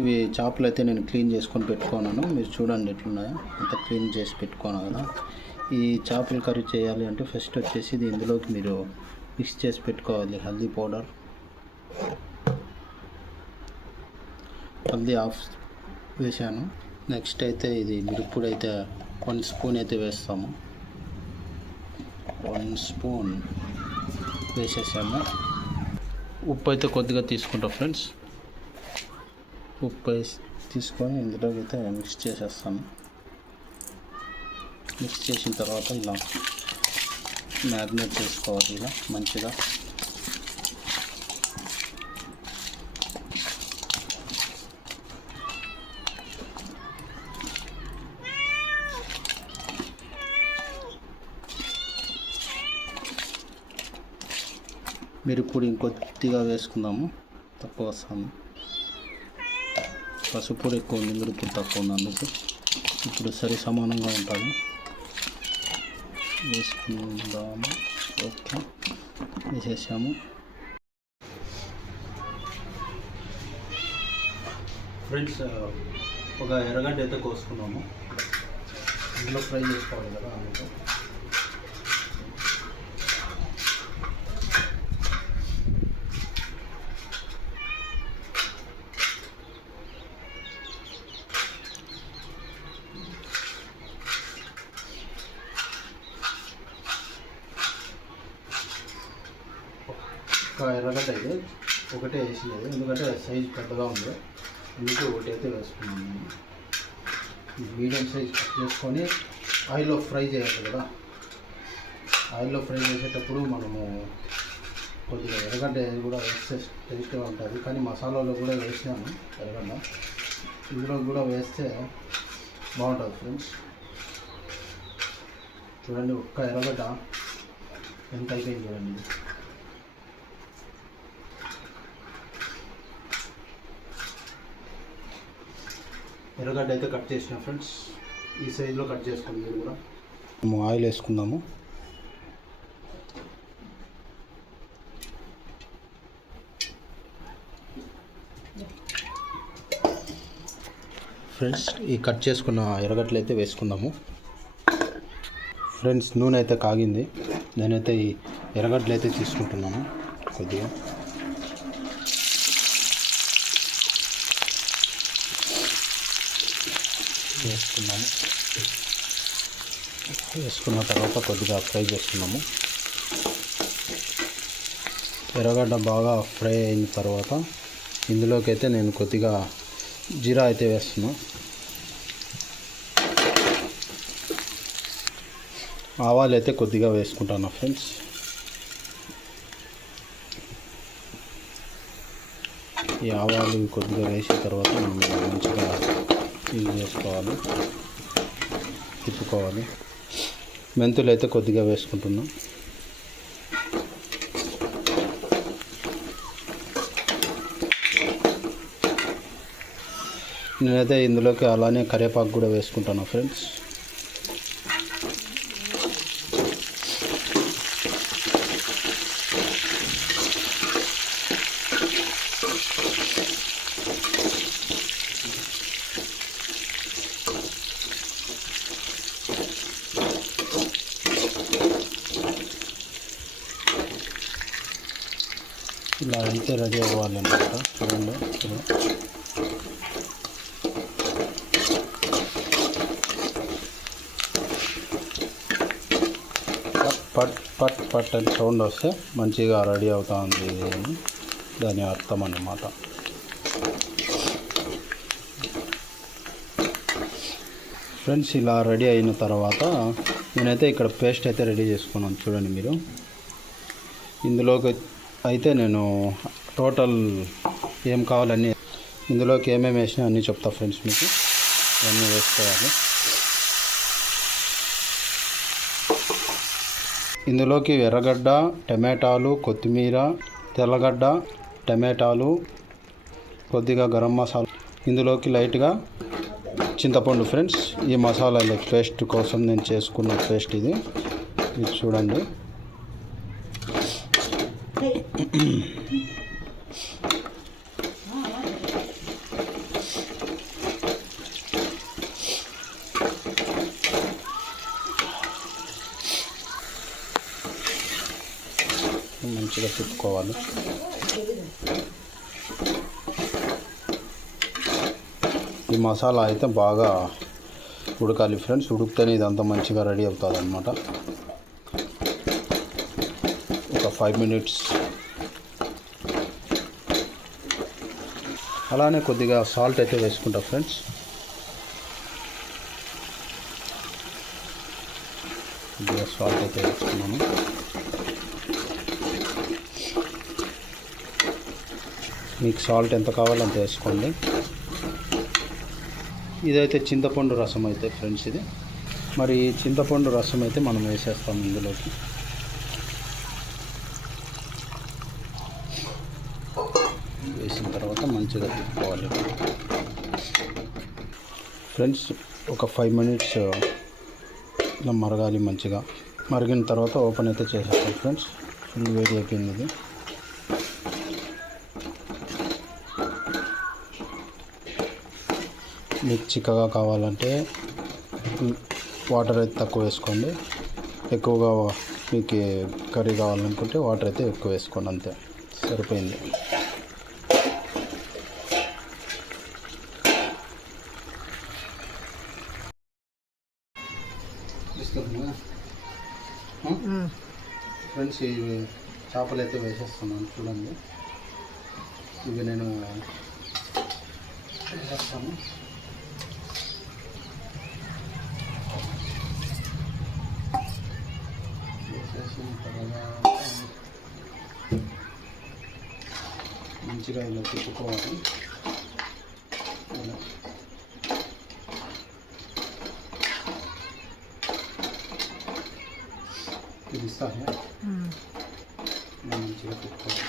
ఇవి చేపలు అయితే నేను క్లీన్ చేసుకొని పెట్టుకున్నాను. మీరు చూడండి ఎట్లున్నాయో, అంత క్లీన్ చేసి పెట్టుకున్నాను కదా. ఈ చేపల కర్రీ చేయాలి అంటే ఫస్ట్ వచ్చేసి ఇది ఇందులోకి మీరు మిక్స్ చేసి పెట్టుకోవాలి. హల్దీ పౌడర్, హల్దీ హాఫ్ వేసాను. నెక్స్ట్ అయితే ఇది మిరప్పొడి అయితే 1 స్పూన్ అయితే వేస్తాము. 1 స్పూన్ వేసేసాము. ఉప్పు అయితే కొద్దిగా తీసుకుంటాం ఫ్రెండ్స్. ఉప్పు వేసి తీసుకొని ఇందులోకి అయితే మిక్స్ చేసేస్తాను. మిక్స్ చేసిన తర్వాత ఇలా మ్యారినేట్ చేసుకోవాలి ఇలా మంచిగా. మిరప్పొడి ఇంకొద్దిగా వేసుకుందాము, తక్కువ వస్తాము. పసుపు పొడి ఎక్కువ ఉంది, మిరప్పొడి తక్కువ ఉంది, అందుకు ఇప్పుడు సరి సమానంగా ఉంటుంది. వేసుకుందాము. ఓకే, వేసేసాము. ఫ్రెండ్స్, ఒక ఎర్రగడ్డ అయితే కోసుకున్నాము. ఇందులో ఫ్రై చేసుకోవాలి కదా, అందులో ఎర్రగడ్డ అయితే ఒకటే వేసలేదు, ఎందుకంటే సైజు పెద్దగా ఉంది, అందుకే ఒకటి అయితే వేసుకున్నాను. మీడియం సైజ్ కట్ చేసుకొని ఆయిల్లో ఫ్రై చేయాలి కదా. ఆయిల్లో ఫ్రై చేసేటప్పుడు మనము కొద్దిగా ఎర్రగడ్డ కూడా వేస్తే టేస్ట్గా ఉంటుంది, కానీ మసాలాలో కూడా వేసినాము ఎర్రగడ్డ, ఇందులో కూడా వేస్తే బాగుంటుంది ఫ్రెండ్స్. చూడండి, ఒక్క ఎర్రగడ్డ ఎంత అయిపోయింది చూడండి. ఎర్రగడ్డ అయితే కట్ చేసిన ఫ్రెండ్స్, ఈ సైజులో కట్ చేసుకోండి మీరు కూడా. మేము ఆయిల్ వేసుకుందాము. ఫ్రెండ్స్, ఈ కట్ చేసుకున్న ఎర్రగడ్డలు అయితే వేసుకుందాము. ఫ్రెండ్స్, నూనె అయితే కాగింది, నేనైతే ఈ ఎర్రగడ్డలు అయితే తీసుకుంటున్నాను. కొద్దిగా వేసుకున్నాము. వేసుకున్న తర్వాత కొద్దిగా ఫ్రై చేసుకున్నాము. ఎర్రగడ్డ బాగా ఫ్రై అయిన తర్వాత ఇందులోకి అయితే నేను కొద్దిగా జీరా అయితే వేస్తున్నా. ఆవాలు అయితే కొద్దిగా వేసుకుంటాను ఫ్రెండ్స్. ఈ ఆవాలు కొద్దిగా వేసిన తర్వాత మనం మంచిగా ఇది చేసుకోవాలి, తిప్పుకోవాలి. మెంతులు అయితే కొద్దిగా వేసుకుంటున్నాం. నేనైతే ఇందులోకి అలానే కరివేపాకు కూడా వేసుకుంటాను ఫ్రెండ్స్. ఇలా అయితే రెడీ అవ్వాలి అన్నమాట. చూడండి, పట్ పట్ పట్ అని సౌండ్ వస్తే మంచిగా రెడీ అవుతా ఉంది అని దాని అర్థం అన్నమాట. ఫ్రెండ్స్, ఇలా రెడీ అయిన తర్వాత నేనైతే ఇక్కడ పేస్ట్ అయితే రెడీ చేసుకున్నాను. చూడండి మీరు, ఇందులోకి అయితే నేను టోటల్ ఏం కావాలన్నీ ఇందులోకి ఏమేమి వేసినా అన్నీ చెప్తా ఫ్రెండ్స్ మీకు. ఇవన్నీ వేసుకోవాలి. ఇందులోకి ఎర్రగడ్డ, టమాటాలు, కొత్తిమీర, తెల్లగడ్డ, టమాటాలు, కొద్దిగా గరం మసాలా, ఇందులోకి లైట్గా చింతపండు ఫ్రెండ్స్. ఈ మసాలాల పేస్ట్ కోసం నేను చేసుకున్న పేస్ట్ ఇది చూడండి. మంచిగా తిప్పుకోవాలి. ఈ మసాలా అయితే బాగా ఉడకాలి ఫ్రెండ్స్. ఉడికితేనే ఇదంతా మంచిగా రెడీ అవుతుంది అన్నమాట. ఒక 5 minutes. అలానే కొద్దిగా సాల్ట్ అయితే వేసుకుంటా ఫ్రెండ్స్. కొద్దిగా సాల్ట్ అయితే వేసుకున్నాను. మీకు సాల్ట్ ఎంత కావాలో అంత వేసుకోండి. ఇదైతే చింతపండు రసం అయితే ఫ్రెండ్స్ ఇది. మరి చింతపండు రసం అయితే మనం వేసేస్తాం ఇందులోకి. వేసిన తర్వాత మంచిగా తిప్పుకోవాలి ఫ్రెండ్స్. ఒక 5 minutes ఇలా మరగాలి మంచిగా. మరిగిన తర్వాత ఓపెన్ అయితే చేసేస్తాం ఫ్రెండ్స్. ఫుల్ వేడి అయిపోయింది ఇది. మీకు చిక్కగా కావాలంటే వాటర్ అయితే తక్కువ వేసుకోండి. ఎక్కువగా మీకు కర్రీ కావాలనుకుంటే వాటర్ అయితే ఎక్కువ వేసుకోండి. అంతే, సరిపోయింది. ఫ్రెండ్స్ ఇవి చేపలు అయితే వేసేస్తున్నాను చూడండి. ఇవి నేను వేసేస్తాను. వేసేసిన తర్వాత మంచిగా ఇలా తిప్పుకోవాలి. ఇలా తెలుస్తాయా మంచిగా తిప్పుకోవాలి.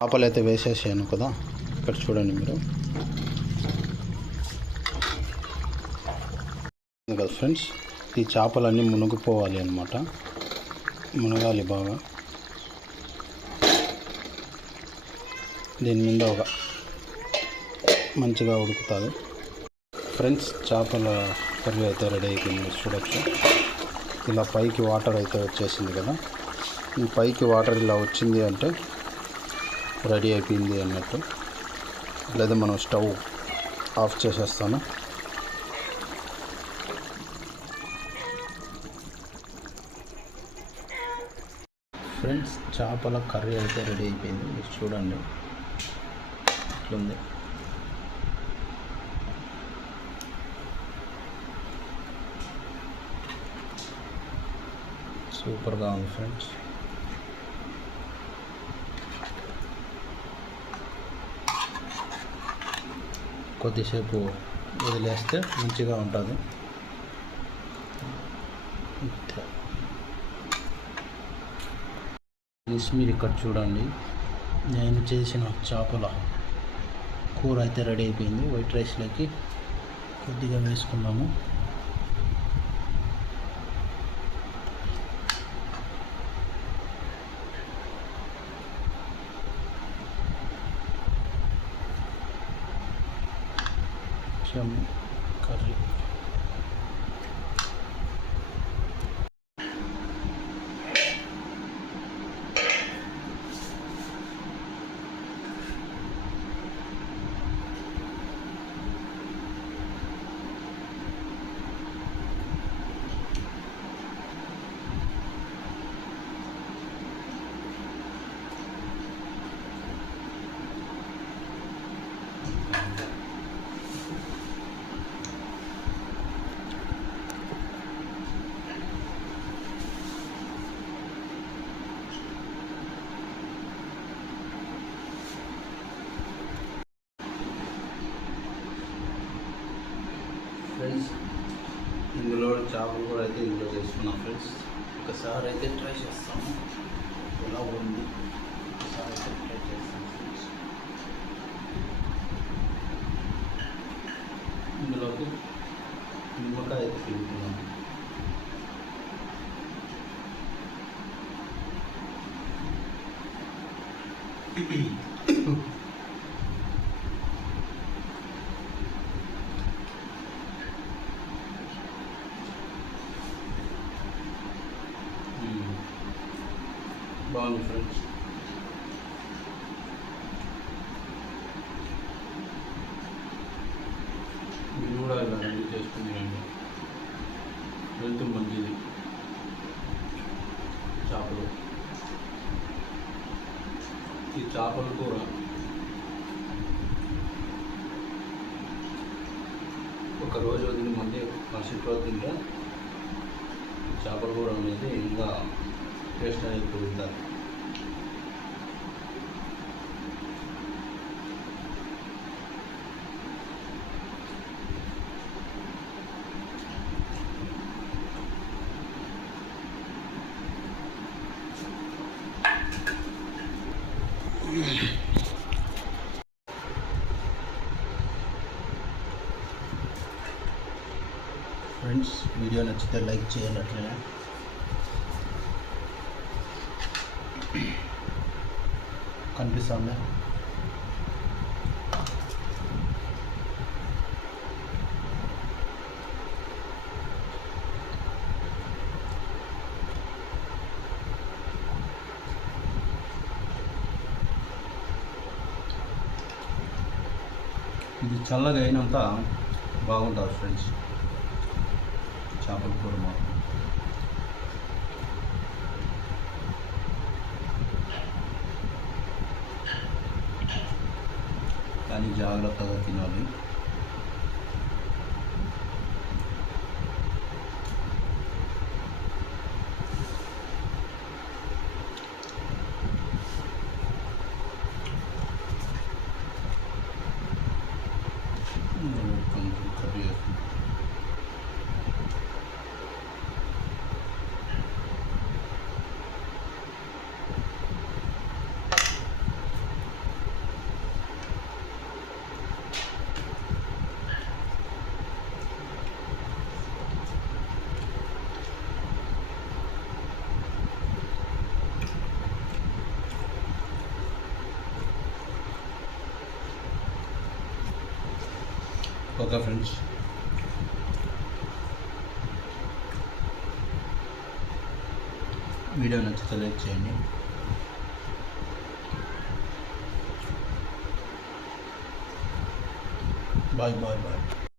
చేపలు అయితే వేసేసాను కదా, ఇక్కడ చూడండి మీరు కదా ఫ్రెండ్స్. ఈ చేపలన్నీ మునిగిపోవాలి అన్నమాట, మునగాలి బాగా. దీని మీద ఒక మంచిగా ఉడుకుతుంది ఫ్రెండ్స్. చేపల కర్రీ అయితే రెడీ అయిపోయింది చూడొచ్చు. ఇలా పైకి వాటర్ అయితే వచ్చేసింది కదా. ఈ పైకి వాటర్ ఇలా వచ్చింది అంటే రెడీ అయిపోయింది అన్నట్టు. లేదా మనం స్టవ్ ఆఫ్ చేసేస్తాను. ఫ్రెండ్స్ చేపల కర్రీ అయితే రెడీ అయిపోయింది. మీరు చూడండి ఇట్లుంది. సూపర్గా ఉంది ఫ్రెండ్స్. కొద్దిసేపు వదిలేస్తే మంచిగా ఉంటుంది. మీరు ఇక్కడ చూడండి, నేను చేసిన చేపల కూర అయితే రెడీ అయిపోయింది. వైట్ రైస్లోకి కొద్దిగా వేసుకున్నాము. Curry friends. ఇందులో చేపలు కూడా అయితే ఇందులో చేసుకున్నాం ఫ్రెండ్స్. ఒకసారి అయితే ట్రై చేస్తాము ఎలా ఉంది. ఒకసారి అయితే ట్రై చేస్తాము ఫ్రెండ్స్. ఇందులోకి నిమ్మకాయ అయితే పిండుతున్నాము. బాగుంది ఫ్రెండ్స్. మీరు కూడా ఇలా రెడీ చేసుకుని తినండి, హెల్త్ మంచిది. చేపలు, ఈ చేపల కూర ఒక రోజు వదిలి మళ్ళీ మరుసటి రోజు తింటే చేపల కూర అనేది ఇంకా టేస్ట్ అనేది పెరుగుతుంది. ఫ్రెండ్స్, వీడియో నచ్చితే లైక్ చేయండి. అట్లనే కనిపిస్తాను. ఇది చల్లగా అయినంత బాగుంటుంది ఫ్రెండ్స్ చేపల కూర మాత్రం. కానీ జాగ్రత్తగా తినాలి. కర్రీ వేస్తుంది. ఓకే ఫ్రెండ్స్, వీడియో నచ్చితే లైక్ చేయండి. Bye bye bye.